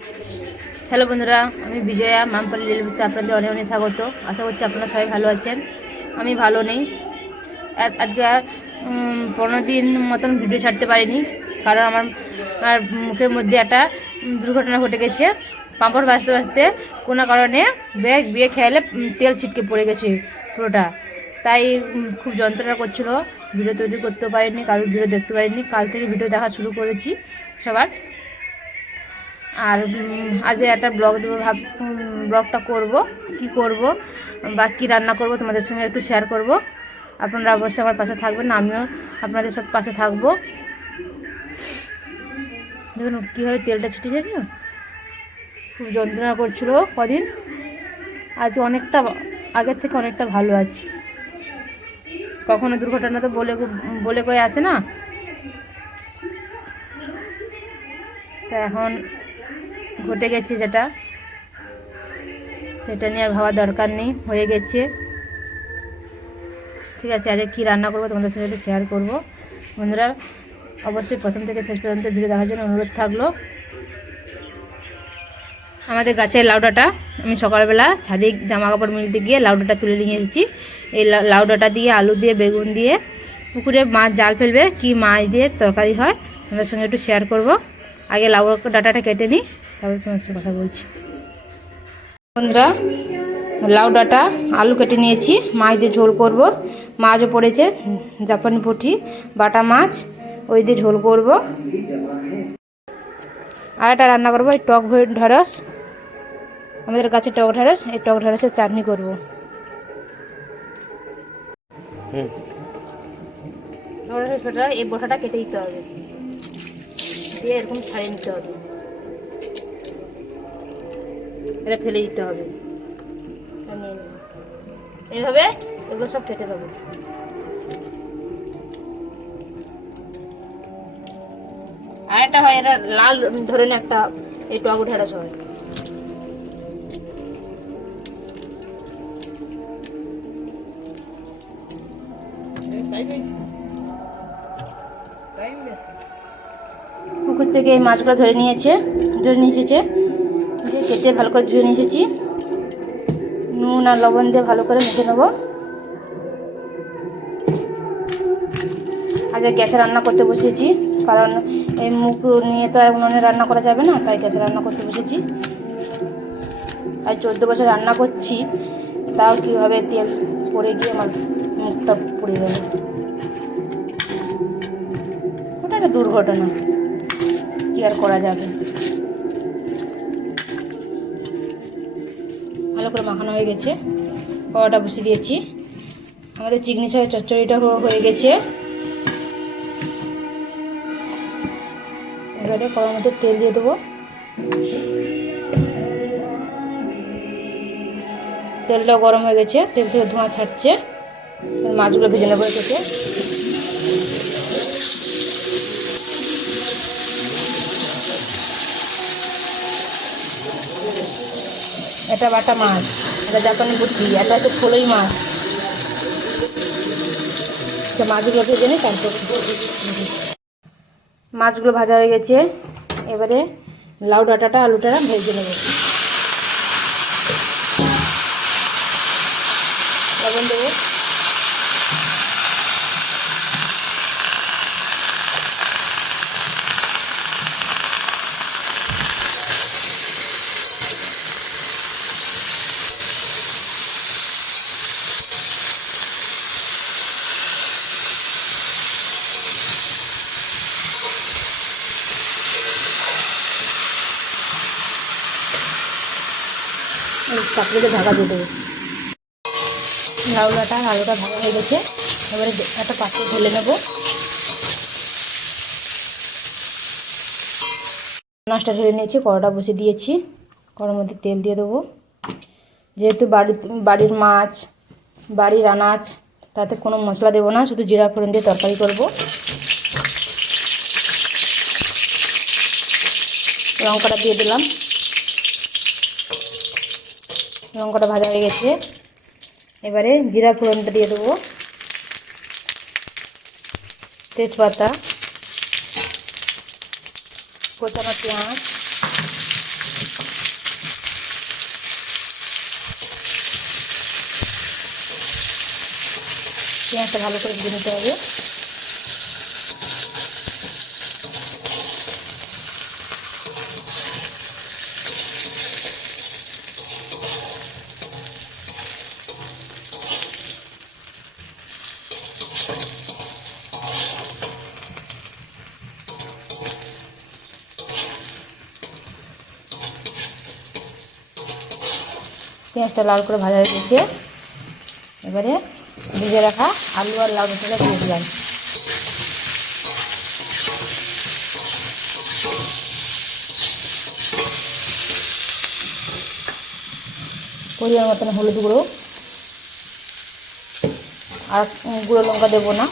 Hello বন্ধুরা, আমি বিজয়া মামপালি রেলভিসে আপনাদের অনেক অনেক স্বাগত। আশা করছি আপনারা সবাই ভালো আছেন। আমি ভালো নেই। আজকে 15 দিন মতন ভিডিও ছাড়তে পারিনি, কারণ আমার মুখের মধ্যে একটা দুর্ঘটনা ঘটে গেছে। পাঁপড় ভাজতে ভাজতে কোনো কারণে বিয়ে খেয়ালে তেল ছিটকে পড়ে গেছে পুরোটা। তাই খুব যন্ত্রণা করছিল, ভিডিও তৈরি করতে পারিনি, কারোর ভিডিও দেখতে পারিনি। কাল থেকে ভিডিও দেখা শুরু করেছি সবার। আর আজ একটা ব্লগ দেবো ব্লগটা করব, কি করব বা কী রান্না করব তোমাদের সঙ্গে একটু শেয়ার করব। আপনারা অবশ্যই আমার পাশে থাকবেন, আমিও আপনাদের সব পাশে থাকবো। দেখুন কীভাবে তেলটা ছিটেছে, কি খুব যন্ত্রণা করছিল কদিন। আজ অনেকটা আগের থেকে অনেকটা ভালো আছি। কখনো দুর্ঘটনা তো বলে কয়ে আসে না, তা এখন ঘটে গেছে যেটা, সেটা নিয়ে আর ভাবার দরকার নেই, হয়ে গেছে। ঠিক আছে, আজকে কী রান্না করবো তোমাদের সঙ্গে একটু শেয়ার করবো। বন্ধুরা অবশ্যই প্রথম থেকে শেষ পর্যন্ত ভিডিও দেখার জন্য অনুরোধ থাকলো। আমাদের গাছের লাউডাটা আমি সকালবেলা ছাদে জামা কাপড় মিলতে গিয়ে লাউডাটা তুলে নিয়ে এসেছি। এই লাউডাটা দিয়ে আলু দিয়ে বেগুন দিয়ে পুকুরে মাছ জাল ফেলবে, কি মাছ দিয়ে তরকারি হয় তোমাদের সঙ্গে একটু শেয়ার করব। আগে লাউ ডাঁটাটা কেটে নিই, তারপরে তোমার সঙ্গে কথা বলছি। বন্ধুরা লাউ ডাঁটা আলু কেটে নিয়েছি, মাছ দিয়ে ঝোল করব। মাছও পড়েছে, জাপানি পুঁটি বাটা মাছ, ওই দিয়ে ঝোল করব। আর একটা রান্না করবো এই টক ঢেঁড়স, আমাদের কাছে টক ঢেঁড়স, এই টক ঢেঁড়সের চাটনি করব। এই বোটাটা কেটে দিতে হবে, দিয়ে এরকম ছাড়িয়ে নিতে হবে, এটা ফেলে দিতে হবে। এইভাবে এগুলো সব কেটে দেবো। আর একটা হয়, এটা লাল ধরনের একটা এই টক ঢেঁড়স হয়। পুকুর থেকে এই মাছগুলো ধরে নিয়ে এসেছে, যে কেটে ভালো করে ধুয়ে নিয়ে এসেছি। নুন আর লবণ দিয়ে ভালো করে মেখে নেবো। আজকে গ্যাসে রান্না করতে বসেছি, কারণ এই মুখ নিয়ে তো আর উনুনে রান্না করা যাবে না, তাই গ্যাসে রান্না করতে বসেছি। আর 14 বছর রান্না করছি, তাও কীভাবে তেল পড়ে গিয়ে আমার মুখটা পড়ে গেল। ওটা একটা দুর্ঘটনা, কি আর করা যাবে। ভালো করে মাখানো হয়ে গেছে, কড়াটা বসিয়ে দিয়েছি। আমাদের চিকনি শাকের চচ্চড়িটা হয়ে গেছে। এবারে কড়ার মধ্যে তেল দিয়ে দেবো। তেলটা গরম হয়ে গেছে, তেল থেকে ধোঁয়া ছাড়ছে। মাছগুলো ভেজে নেবো থেকে। এটা বাটা মাছ, এটা জাপানি পুঁটি, এটা হচ্ছে ফলই মাছ। মাছগুলো ভেজে নিই, তারপর মাছগুলো ভাজা হয়ে গেছে। এবারে লাউ ডাঁটাটা আলুটা ভেজে নেব। লবণ দেবো, চাকরিতে ঢাকা দিয়ে দেবো। লাউ ডাঁটা আলুটা ভাজা হয়ে গেছে, এবারে একটা পাত্রে ঢেলে নেবো। মাছটা ঢেলে নিয়েছি, কড়াটা বসিয়ে দিয়েছি। কড়ার মধ্যে তেল দিয়ে দেবো। যেহেতু বাড়ির মাছ, বাড়ির আনাজ, তাতে কোনো মশলা দেবো না, শুধু জিরা ফোড়ন দিয়ে তরকারি করব। লঙ্কাটা দিয়ে দিলাম, লঙ্কাটা ভাজা হয়ে গেছে। এবারে জিরা ফোড়নটা দিয়ে দেবো, তেজপাতা, কোচানো পেঁয়াজ, পেঁয়াজটা ভালো করে ভেজে নিতে হবে। পেঁয়াজটা লাল করে ভাজা হয়ে গেছে। এবারে ভেজে রাখা আলু আর লাউ ডাঁটাটা দিয়ে দিলাম। পরিমাণ মতন হলুদ গুঁড়ো, আর গুঁড়ো লঙ্কা দেবো না,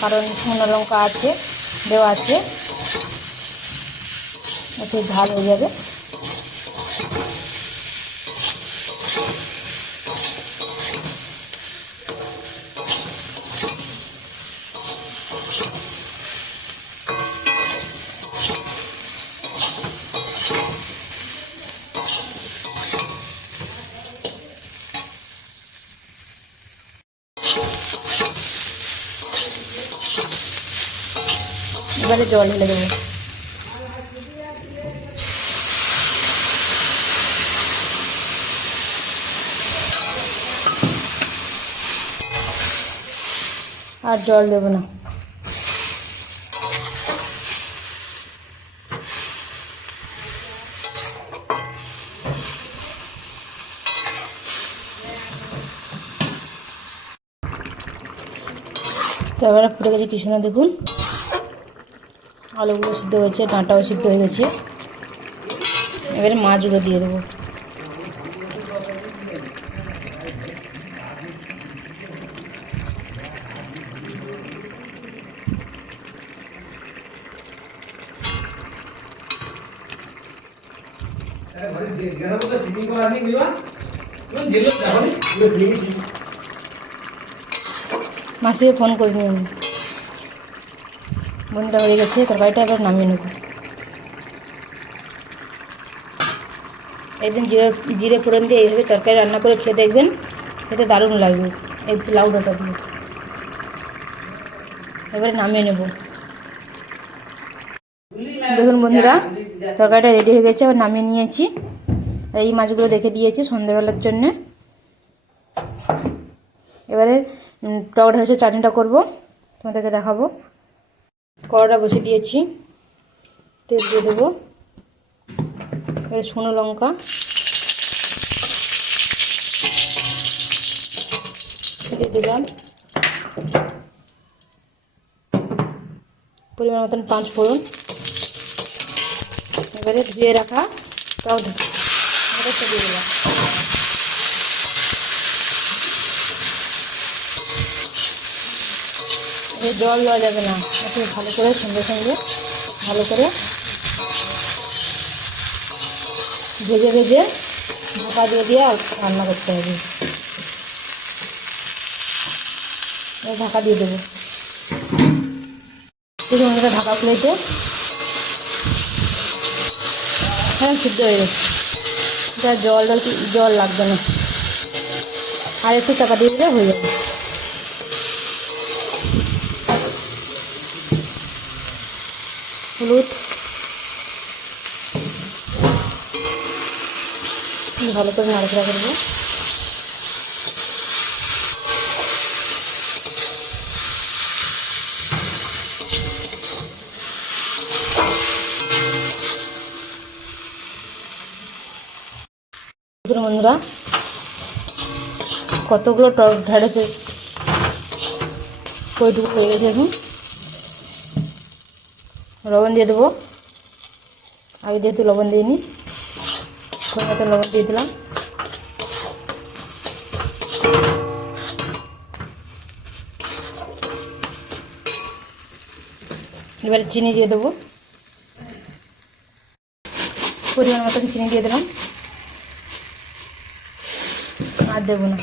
কারণ শুকনো লঙ্কা আছে দেওয়া আছে, একটু ঝাল হয়ে যাবে। এবারে জল ঢেলে দেবো। আর জল দেবো না। তো এবারে ফুটে গেছে কি সুন্দর, দেখুন আলুগুলো সিদ্ধ হয়েছে, ডাঁটাও সিদ্ধ হয়ে গেছে। এবারে মাছগুলো দিয়ে দেবো। মাসিকে ফোন করিনি আমি। বন্ধুটা হয়ে গেছে, তরকারিটা এবার নামিয়ে নেব। একদিন জিরে ফোড়ন দিয়ে এইভাবে তরকারি রান্না করে খেয়ে দেখবেন, খেতে দারুণ লাগবে এই লাউ ডাঁটা দিয়ে। এবারে নামিয়ে নেব। দেখুন বন্ধুরা, তরকারিটা রেডি হয়ে গেছে, আবার নামিয়ে নিয়েছি। এই মাছগুলো রেখে দিয়েছি সন্ধ্যাবেলার জন্যে। এবারে টক ঢেঁড়সের চাটনিটা করব, তোমাদেরকে দেখাবো। কড়াটা বসে দিয়েছি, তেল দিয়ে দেবো। এবারে শুকনো লঙ্কা, দিয়ে দিলাম পরিমাণ মতন 5 ফোড়ন। এবারে ধুয়ে রাখা টক ঢেঁড়সটা দিয়ে দিলাম। জল দেওয়া যাবে না, একটু ভালো করে সঙ্গে সঙ্গে ভালো করে ভেজে ভেজে ঢাকা দিয়ে দিয়ে রান্না করতে হবে। ঢাকা দিয়ে দেবো। এটা ঢাকা প্লেটে হ্যাঁ সিদ্ধ হয়ে গেছে। এটা জল লাগবে না, আর একটু চাপা দিয়ে দিলে হয়ে যাবে। হলুদ ভালো করে নাড়াচাড়া করবো। বন্ধুরা, কতগুলো টক ঢেঁড়সের কইটুকু হয়ে গেছে। এখন লবণ দিয়ে দেবো। আগে যেহেতু লবণ দিইনি, মতো লবণ দিয়ে দিলাম। এবারে চিনি দিয়ে দেবো, পরিমাণ মতন চিনি দিয়ে দিলাম। আর দেবো না,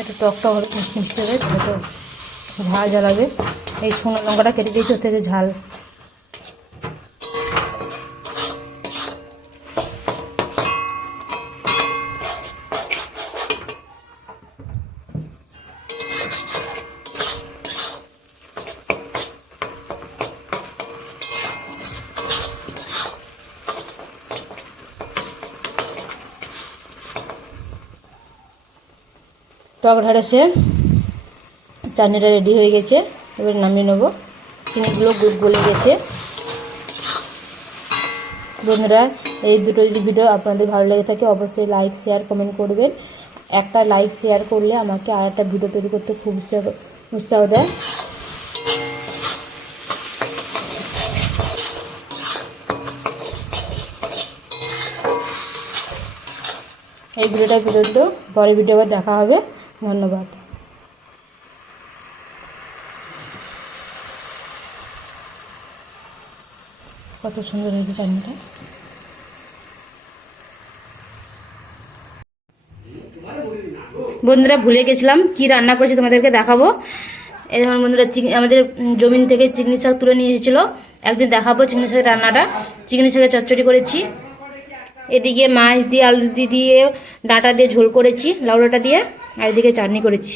একটু টকটা হলে মিষ্টি মিষ্টি হবে, তো ঝাল ঝালাবে। এই শুকনো লঙ্কাটা কেটে দিয়েছি, ওর থেকে ঝাল। টক ঢ্যাঁড়সের চাটনিটা রেডি হয়ে গেছে, এবার নামিয়ে নেবো। চিনিগুলো গলে গেছে। বন্ধুরা, এই দুটো যদি ভিডিও আপনাদের ভালো লেগে থাকে অবশ্যই লাইক শেয়ার কমেন্ট করবেন। একটা লাইক শেয়ার করলে আমাকে আর একটা ভিডিও তৈরি করতে খুব উৎসাহ দেয়। এই ভিডিওটা পর্যন্ত, পরের ভিডিও আবার দেখা হবে। ধন্যবাদ। কত সুন্দর হয়েছে চাটনিটা। বন্ধুরা, ভুলে গেছিলাম কি রান্না করেছি তোমাদেরকে দেখাবো। এই ধরুন বন্ধুরা, আমাদের জমিন থেকে চিংড়ি শাক তুলে নিয়ে এসেছিলো, একদিন দেখাবো চিংড়ি শাকের রান্নাটা। চিংড়ি শাকের চচ্চড়ি করেছি, এদিকে মাছ দিয়ে আলু দিয়ে ডাঁটা দিয়ে ঝোল করেছি লাউ ডাঁটা দিয়ে, আর এদিকে চাটনি করেছি।